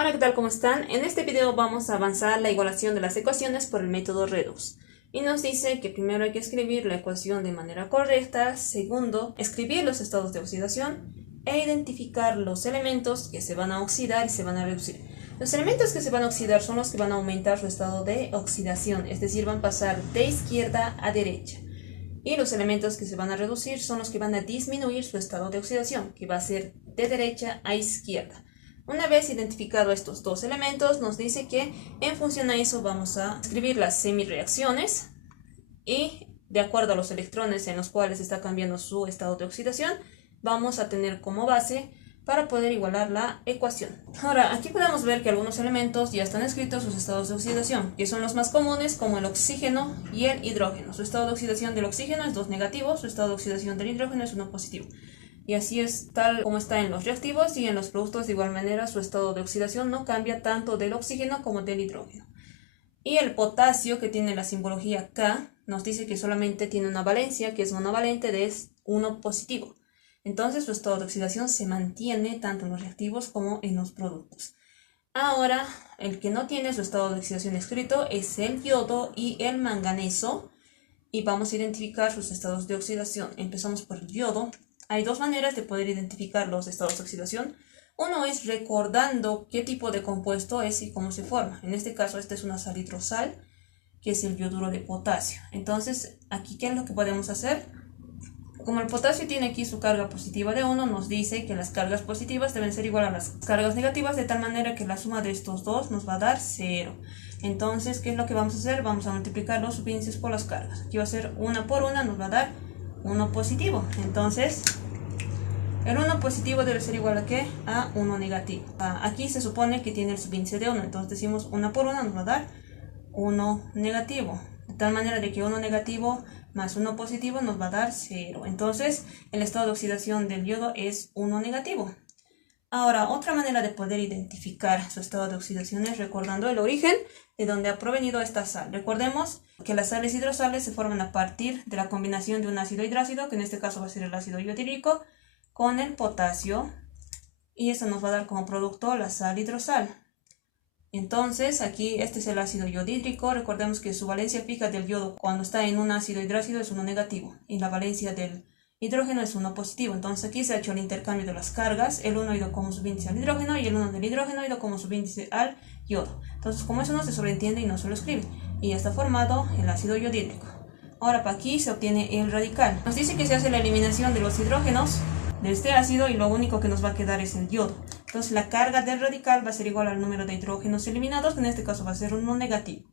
Hola, ¿qué tal? ¿Cómo están? En este video vamos a avanzar la igualación de las ecuaciones por el método Redox. Y nos dice que primero hay que escribir la ecuación de manera correcta, segundo, escribir los estados de oxidación e identificar los elementos que se van a oxidar y se van a reducir. Los elementos que se van a oxidar son los que van a aumentar su estado de oxidación, es decir, van a pasar de izquierda a derecha. Y los elementos que se van a reducir son los que van a disminuir su estado de oxidación, que va a ser de derecha a izquierda. Una vez identificado estos dos elementos, nos dice que en función a eso vamos a escribir las semireacciones y de acuerdo a los electrones en los cuales está cambiando su estado de oxidación, vamos a tener como base para poder igualar la ecuación. Ahora, aquí podemos ver que algunos elementos ya están escritos sus estados de oxidación, que son los más comunes como el oxígeno y el hidrógeno. Su estado de oxidación del oxígeno es 2 negativo, su estado de oxidación del hidrógeno es 1 positivo. Y así es tal como está en los reactivos y en los productos de igual manera su estado de oxidación no cambia tanto del oxígeno como del hidrógeno. Y el potasio, que tiene la simbología K, nos dice que solamente tiene una valencia, que es monovalente de 1 positivo. Entonces su estado de oxidación se mantiene tanto en los reactivos como en los productos. Ahora, el que no tiene su estado de oxidación escrito es el yodo y el manganeso. Y vamos a identificar sus estados de oxidación. Empezamos por el yodo. Hay dos maneras de poder identificar los estados de oxidación. Uno es recordando qué tipo de compuesto es y cómo se forma. En este caso, esta es una sal hidrosal, que es el yoduro de potasio. Entonces, aquí, ¿qué es lo que podemos hacer? Como el potasio tiene aquí su carga positiva de 1, nos dice que las cargas positivas deben ser igual a las cargas negativas, de tal manera que la suma de estos dos nos va a dar 0. Entonces, ¿qué es lo que vamos a hacer? Vamos a multiplicar los subíndices por las cargas. Aquí va a ser 1 por 1, nos va a dar 1 positivo. Entonces, el 1 positivo debe ser igual a ¿qué? A 1 negativo. Aquí se supone que tiene el subíndice de 1, entonces decimos 1 por 1 nos va a dar 1 negativo. De tal manera de que 1 negativo más 1 positivo nos va a dar 0. Entonces, el estado de oxidación del yodo es 1 negativo. Ahora, otra manera de poder identificar su estado de oxidación es recordando el origen de donde ha provenido esta sal. Recordemos que las sales hidrosales se forman a partir de la combinación de un ácido hidrácido, que en este caso va a ser el ácido iodídrico, con el potasio, y eso nos va a dar como producto la sal hidrosal. Entonces, aquí este es el ácido iodídrico. Recordemos que su valencia fija del yodo cuando está en un ácido hidrácido es 1 negativo y la valencia del hidrógeno es 1 positivo. Entonces aquí se ha hecho el intercambio de las cargas. El 1 ha ido como subíndice al hidrógeno y el 1 del hidrógeno ha ido como subíndice al yodo. Entonces, como eso no se sobreentiende y no se lo escribe, y ya está formado el ácido iodídrico. Ahora, para aquí se obtiene el radical. Nos dice que se hace la eliminación de los hidrógenos de este ácido y lo único que nos va a quedar es el yodo. Entonces la carga del radical va a ser igual al número de hidrógenos eliminados, que en este caso va a ser 1 negativo.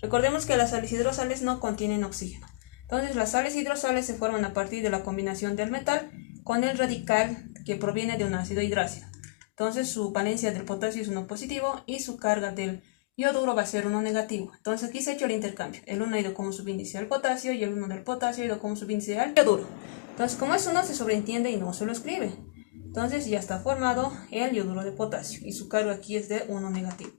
Recordemos que las sales hidrosales no contienen oxígeno. Entonces las sales hidrosales se forman a partir de la combinación del metal con el radical que proviene de un ácido hidrácido. Entonces su valencia del potasio es 1 positivo y su carga del yoduro va a ser 1 negativo. Entonces aquí se ha hecho el intercambio. El 1 ha ido como subíndice al potasio y el 1 del potasio ha ido como subíndice al yoduro. Entonces, como eso no se sobreentiende y no se lo escribe, entonces ya está formado el yoduro de potasio y su carga aquí es de 1 negativo.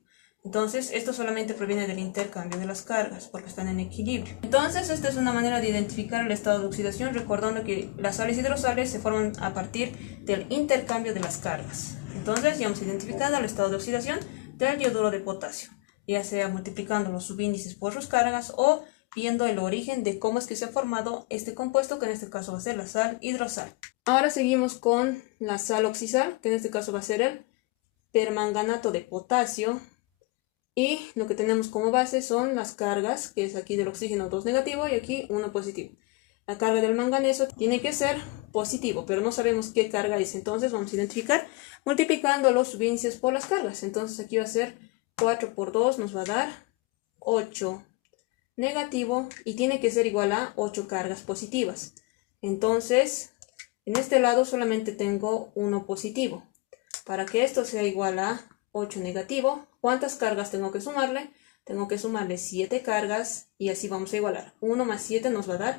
Entonces, esto solamente proviene del intercambio de las cargas porque están en equilibrio. Entonces, esta es una manera de identificar el estado de oxidación, recordando que las sales hidrosales se forman a partir del intercambio de las cargas. Entonces, ya hemos identificado el estado de oxidación del yoduro de potasio, ya sea multiplicando los subíndices por sus cargas o viendo el origen de cómo es que se ha formado este compuesto, que en este caso va a ser la sal hidrosal. Ahora seguimos con la sal oxisal, que en este caso va a ser el permanganato de potasio. Y lo que tenemos como base son las cargas, que es aquí del oxígeno 2 negativo y aquí 1 positivo. La carga del manganeso tiene que ser positivo, pero no sabemos qué carga es. Entonces vamos a identificar multiplicando los subíndices por las cargas. Entonces aquí va a ser 4 por 2 nos va a dar 8 negativo y tiene que ser igual a 8 cargas positivas. Entonces, en este lado solamente tengo 1 positivo. Para que esto sea igual a 8 negativo, ¿cuántas cargas tengo que sumarle? Tengo que sumarle 7 cargas y así vamos a igualar. 1 más 7 nos va a dar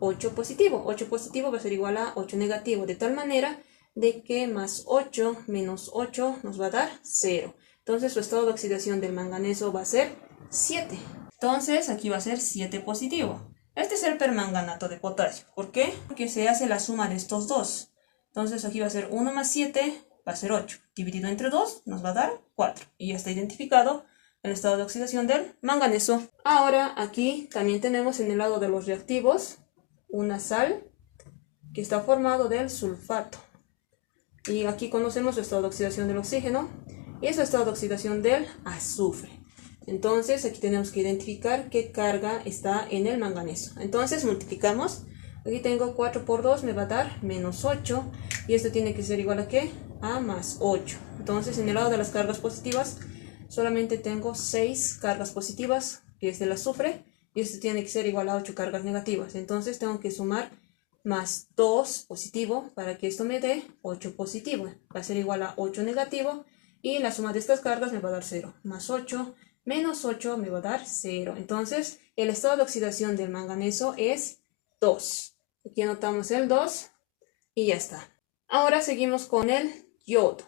8 positivo. 8 positivo va a ser igual a 8 negativo, de tal manera de que más 8 menos 8 nos va a dar 0. Entonces su estado de oxidación del manganeso va a ser 7. Entonces aquí va a ser 7 positivo. Este es el permanganato de potasio. ¿Por qué? Porque se hace la suma de estos dos. Entonces aquí va a ser 1 más 7 va a ser 8. Dividido entre 2 nos va a dar 4. Y ya está identificado el estado de oxidación del manganeso. Ahora aquí también tenemos en el lado de los reactivos una sal que está formado del sulfato. Y aquí conocemos su estado de oxidación del oxígeno y su estado de oxidación del azufre. Entonces aquí tenemos que identificar qué carga está en el manganeso. Entonces multiplicamos. Aquí tengo 4 por 2 me va a dar menos 8. Y esto tiene que ser igual a ¿qué? A más 8. Entonces en el lado de las cargas positivas solamente tengo 6 cargas positivas, que es del azufre. Y esto tiene que ser igual a 8 cargas negativas. Entonces tengo que sumar más 2 positivo para que esto me dé 8 positivo. Va a ser igual a 8 negativo. Y la suma de estas cargas me va a dar 0. Más 8 menos 8 me va a dar 0. Entonces el estado de oxidación del manganeso es 2. Aquí anotamos el 2 y ya está. Ahora seguimos con el yodo.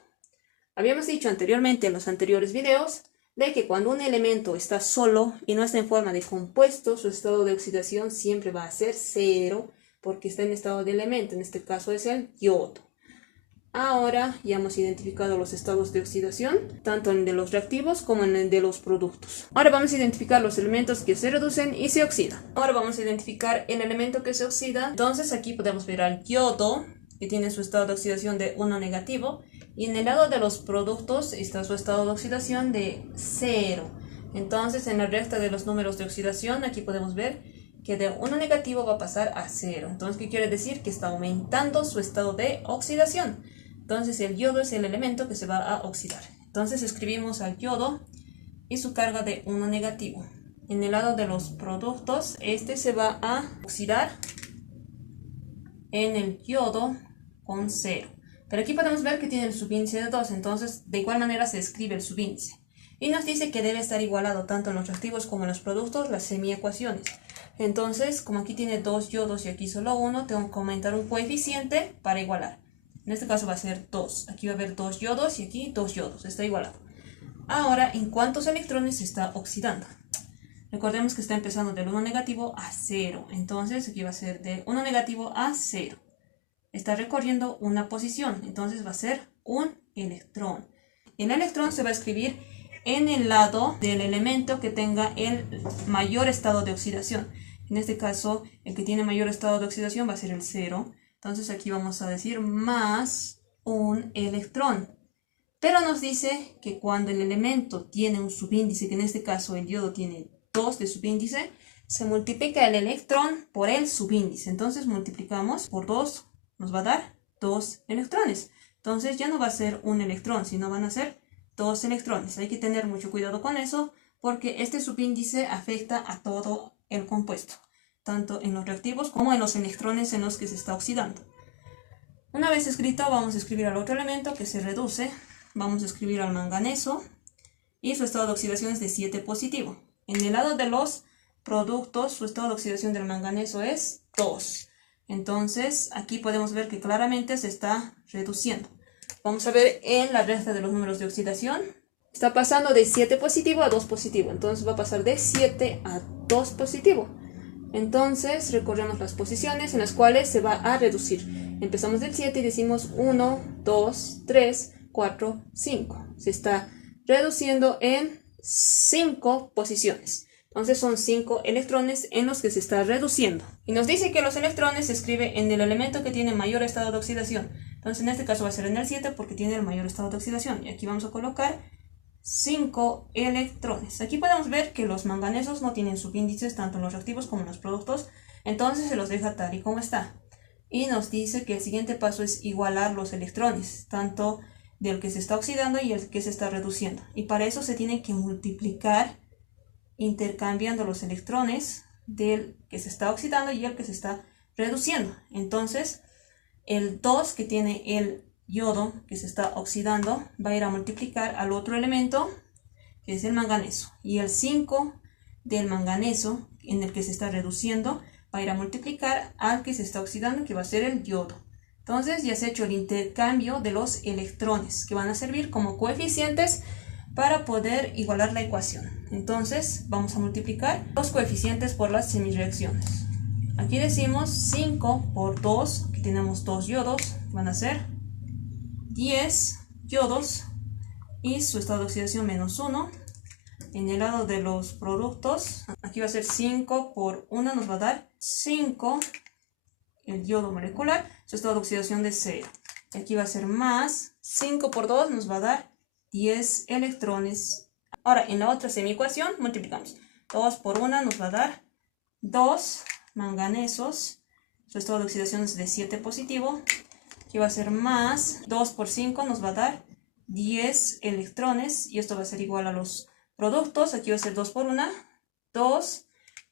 Habíamos dicho anteriormente en los anteriores videos de que cuando un elemento está solo y no está en forma de compuesto, su estado de oxidación siempre va a ser 0 porque está en estado de elemento. En este caso es el yodo. Ahora ya hemos identificado los estados de oxidación, tanto en el de los reactivos como en el de los productos. Ahora vamos a identificar los elementos que se reducen y se oxidan. Ahora vamos a identificar el elemento que se oxida. Entonces aquí podemos ver al yodo, que tiene su estado de oxidación de 1 negativo. Y en el lado de los productos está su estado de oxidación de 0. Entonces en la recta de los números de oxidación aquí podemos ver que de 1 negativo va a pasar a 0. Entonces, ¿qué quiere decir? Que está aumentando su estado de oxidación. Entonces el yodo es el elemento que se va a oxidar. Entonces escribimos al yodo y su carga de 1 negativo. En el lado de los productos, este se va a oxidar en el yodo con 0. Pero aquí podemos ver que tiene el subíndice de 2, entonces de igual manera se escribe el subíndice. Y nos dice que debe estar igualado tanto en los reactivos como en los productos, las semiecuaciones. Entonces, como aquí tiene 2 yodos y aquí solo 1, tengo que aumentar un coeficiente para igualar. En este caso va a ser 2. Aquí va a haber 2 yodos y aquí 2 yodos. Está igualado. Ahora, ¿en cuántos electrones se está oxidando? Recordemos que está empezando del 1 negativo a 0. Entonces, aquí va a ser de 1 negativo a 0. Está recorriendo una posición. Entonces, va a ser un electrón. El electrón se va a escribir en el lado del elemento que tenga el mayor estado de oxidación. En este caso, el que tiene mayor estado de oxidación va a ser el 0. Entonces aquí vamos a decir más un electrón. Pero nos dice que cuando el elemento tiene un subíndice, que en este caso el yodo tiene 2 de subíndice, se multiplica el electrón por el subíndice. Entonces multiplicamos por 2, nos va a dar 2 electrones. Entonces ya no va a ser un electrón, sino van a ser 2 electrones. Hay que tener mucho cuidado con eso porque este subíndice afecta a todo el compuesto, tanto en los reactivos como en los electrones en los que se está oxidando. Una vez escrito, vamos a escribir al otro elemento que se reduce. Vamos a escribir al manganeso y su estado de oxidación es de 7 positivo. En el lado de los productos, su estado de oxidación del manganeso es 2. Entonces, aquí podemos ver que claramente se está reduciendo. Vamos a ver en la recta de los números de oxidación. Está pasando de 7 positivo a 2 positivo. Entonces va a pasar de 7 a 2 positivo. Entonces recorremos las posiciones en las cuales se va a reducir. Empezamos del 7 y decimos 1, 2, 3, 4, 5. Se está reduciendo en 5 posiciones. Entonces son 5 electrones en los que se está reduciendo. Y nos dice que los electrones se escribe en el elemento que tiene mayor estado de oxidación. Entonces en este caso va a ser en el 7 porque tiene el mayor estado de oxidación. Y aquí vamos a colocar 5 electrones. Aquí podemos ver que los manganesos no tienen subíndices tanto en los reactivos como en los productos. Entonces se los deja tal y como está. Y nos dice que el siguiente paso es igualar los electrones, tanto del que se está oxidando y el que se está reduciendo. Y para eso se tiene que multiplicar intercambiando los electrones del que se está oxidando y el que se está reduciendo. Entonces, el 2 que tiene el yodo que se está oxidando va a ir a multiplicar al otro elemento que es el manganeso. Y el 5 del manganeso en el que se está reduciendo va a ir a multiplicar al que se está oxidando, que va a ser el yodo. Entonces ya se ha hecho el intercambio de los electrones que van a servir como coeficientes para poder igualar la ecuación. Entonces vamos a multiplicar los coeficientes por las semireacciones. Aquí decimos 5 por 2, aquí tenemos 2 yodos, van a ser 10 yodos y su estado de oxidación -1. En el lado de los productos, aquí va a ser 5 por 1, nos va a dar 5 el yodo molecular, su estado de oxidación de 0. Aquí va a ser más 5 por 2, nos va a dar 10 electrones. Ahora, en la otra semiecuación, multiplicamos. 2 por 1 nos va a dar 2 manganesos, su estado de oxidación es de 7 positivo. Aquí va a ser más 2 por 5 nos va a dar 10 electrones, y esto va a ser igual a los productos. Aquí va a ser 2 por 1, 2.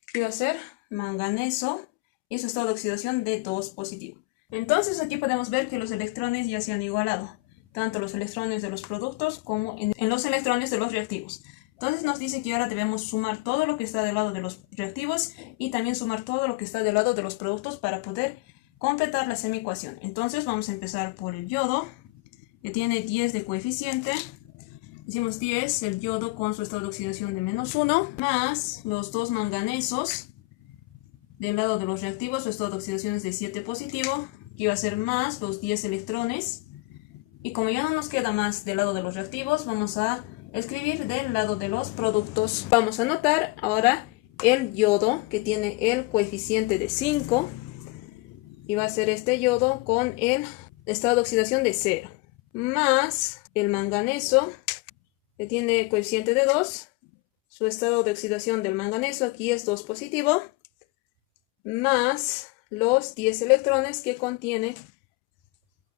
Aquí va a ser manganeso y su estado de oxidación de 2 positivo. Entonces aquí podemos ver que los electrones ya se han igualado, tanto los electrones de los productos como en los electrones de los reactivos. Entonces nos dice que ahora debemos sumar todo lo que está del lado de los reactivos y también sumar todo lo que está del lado de los productos para poder completar la semiecuación. Entonces vamos a empezar por el yodo, que tiene 10 de coeficiente. Hicimos 10, el yodo con su estado de oxidación de -1, más los 2 manganesos. Del lado de los reactivos, su estado de oxidación es de 7 positivo. Aquí va a ser más los 10 electrones. Y como ya no nos queda más del lado de los reactivos, vamos a escribir del lado de los productos. Vamos a anotar ahora el yodo, que tiene el coeficiente de 5. Y va a ser este yodo con el estado de oxidación de 0. Más el manganeso, que tiene coeficiente de 2. Su estado de oxidación del manganeso aquí es 2 positivo. Más los 10 electrones que contiene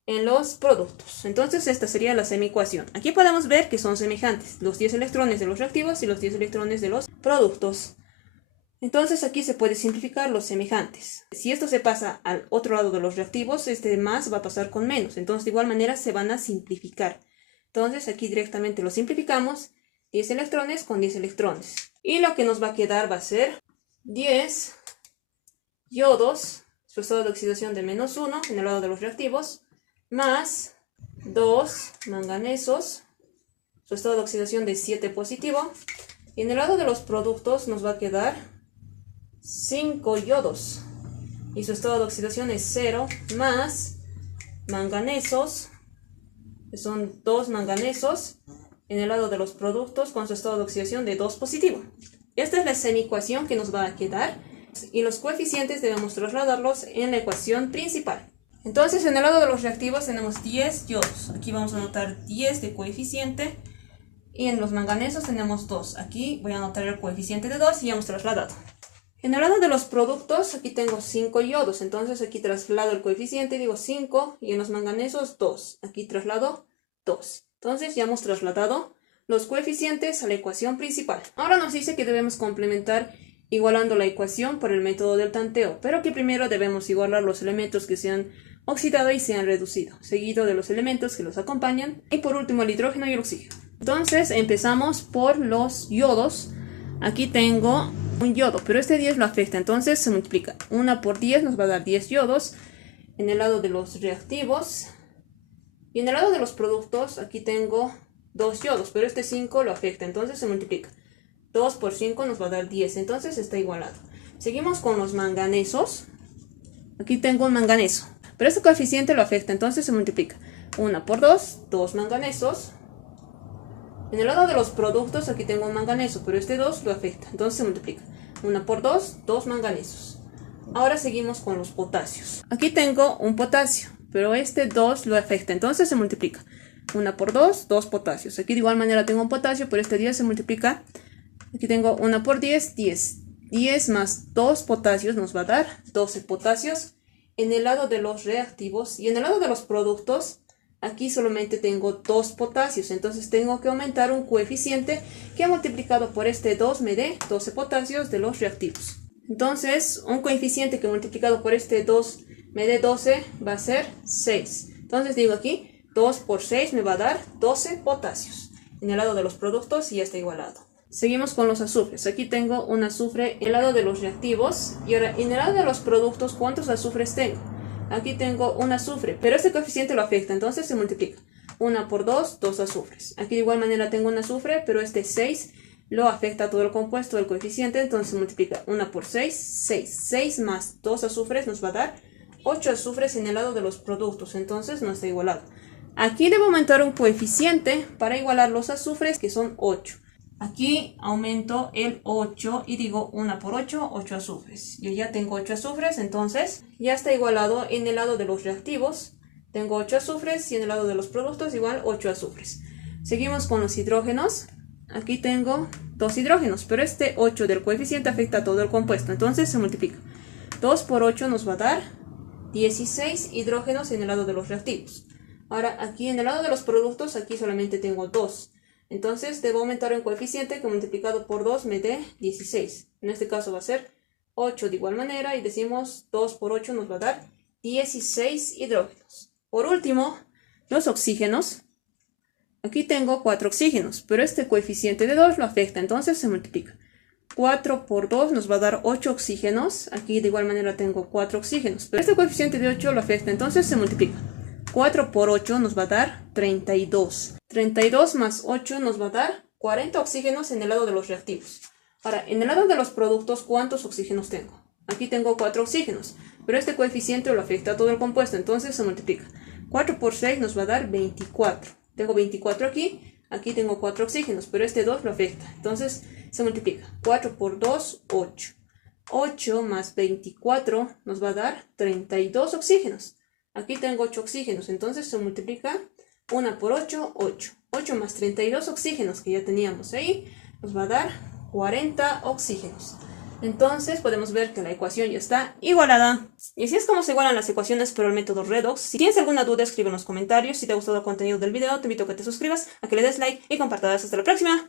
en los productos. Entonces esta sería la semiecuación. Aquí podemos ver que son semejantes, los 10 electrones de los reactivos y los 10 electrones de los productos. Entonces aquí se puede simplificar los semejantes. Si esto se pasa al otro lado de los reactivos, este más va a pasar con menos. Entonces de igual manera se van a simplificar. Entonces aquí directamente lo simplificamos, 10 electrones con 10 electrones. Y lo que nos va a quedar va a ser 10 yodos, su estado de oxidación de -1 en el lado de los reactivos, más 2 manganesos, su estado de oxidación de 7 positivo. Y en el lado de los productos nos va a quedar 5 yodos y su estado de oxidación es 0, más manganesos, que son 2 manganesos en el lado de los productos con su estado de oxidación de 2 positivo. Esta es la semiecuación que nos va a quedar. Y los coeficientes debemos trasladarlos en la ecuación principal. Entonces en el lado de los reactivos tenemos 10 yodos. Aquí vamos a anotar 10 de coeficiente. Y en los manganesos tenemos 2. Aquí voy a anotar el coeficiente de 2 y ya hemos trasladado. En el lado de los productos aquí tengo 5 yodos. Entonces aquí traslado el coeficiente, digo 5. Y en los manganesos 2. Aquí traslado 2. Entonces ya hemos trasladado los coeficientes a la ecuación principal. Ahora nos dice que debemos complementar igualando la ecuación por el método del tanteo, pero que primero debemos igualar los elementos que se han oxidado y se han reducido, seguido de los elementos que los acompañan, y por último el hidrógeno y el oxígeno. Entonces empezamos por los yodos. Aquí tengo un yodo, pero este 10 lo afecta, entonces se multiplica. 1 por 10 nos va a dar 10 yodos en el lado de los reactivos. Y en el lado de los productos, aquí tengo 2 yodos, pero este 5 lo afecta, entonces se multiplica. 2 por 5 nos va a dar 10, entonces está igualado. Seguimos con los manganesos. Aquí tengo un manganeso, pero este coeficiente lo afecta, entonces se multiplica. 1 por 2, 2 manganesos. En el lado de los productos aquí tengo un manganeso, pero este 2 lo afecta, entonces se multiplica. 1 por 2, 2 manganesos. Ahora seguimos con los potasios. Aquí tengo un potasio, pero este 2 lo afecta, entonces se multiplica. 1 por 2, 2 potasios. Aquí de igual manera tengo un potasio, pero este 10 se multiplica. Aquí tengo 1 por 10, 10. 10 más 2 potasios nos va a dar 12 potasios en el lado de los reactivos. Y en el lado de los productos, aquí solamente tengo 2 potasios. Entonces tengo que aumentar un coeficiente que multiplicado por este 2 me dé 12 potasios de los reactivos. Entonces un coeficiente que multiplicado por este 2 me dé 12 va a ser 6. Entonces digo aquí 2 por 6 me va a dar 12 potasios en el lado de los productos y ya está igualado. Seguimos con los azufres. Aquí tengo un azufre en el lado de los reactivos. Y ahora, en el lado de los productos, ¿cuántos azufres tengo? Aquí tengo un azufre, pero este coeficiente lo afecta, entonces se multiplica. 1 por 2, 2 azufres. Aquí de igual manera tengo un azufre, pero este 6 lo afecta a todo el compuesto del coeficiente, entonces se multiplica. 1 por 6, 6. 6 más 2 azufres nos va a dar 8 azufres en el lado de los productos, entonces no está igualado. Aquí debo aumentar un coeficiente para igualar los azufres, que son 8. Aquí aumento el 8 y digo 1 por 8, 8 azufres. Yo ya tengo 8 azufres, entonces ya está igualado en el lado de los reactivos. Tengo 8 azufres y en el lado de los productos igual 8 azufres. Seguimos con los hidrógenos. Aquí tengo 2 hidrógenos, pero este 8 del coeficiente afecta a todo el compuesto, entonces se multiplica. 2 por 8 nos va a dar 16 hidrógenos en el lado de los reactivos. Ahora aquí en el lado de los productos, aquí solamente tengo 2. Entonces debo aumentar un coeficiente que multiplicado por 2 me dé 16. En este caso va a ser 8 de igual manera y decimos 2 por 8 nos va a dar 16 hidrógenos. Por último, los oxígenos. Aquí tengo 4 oxígenos, pero este coeficiente de 2 lo afecta, entonces se multiplica. 4 por 2 nos va a dar 8 oxígenos. Aquí de igual manera tengo 4 oxígenos, pero este coeficiente de 8 lo afecta, entonces se multiplica. 4 por 8 nos va a dar 32. 32 más 8 nos va a dar 40 oxígenos en el lado de los reactivos. Ahora, en el lado de los productos, ¿cuántos oxígenos tengo? Aquí tengo 4 oxígenos, pero este coeficiente lo afecta a todo el compuesto, entonces se multiplica. 4 por 6 nos va a dar 24. Tengo 24 aquí, aquí tengo 4 oxígenos, pero este 2 lo afecta, entonces se multiplica. 4 por 2, 8. 8 más 24 nos va a dar 32 oxígenos. Aquí tengo 8 oxígenos, entonces se multiplica 1 por 8, 8. 8 más 32 oxígenos que ya teníamos ahí, nos va a dar 40 oxígenos. Entonces podemos ver que la ecuación ya está igualada. Y así es como se igualan las ecuaciones por el método redox. Si tienes alguna duda, escribe en los comentarios. Si te ha gustado el contenido del video, te invito a que te suscribas, a que le des like y compartas. Hasta la próxima.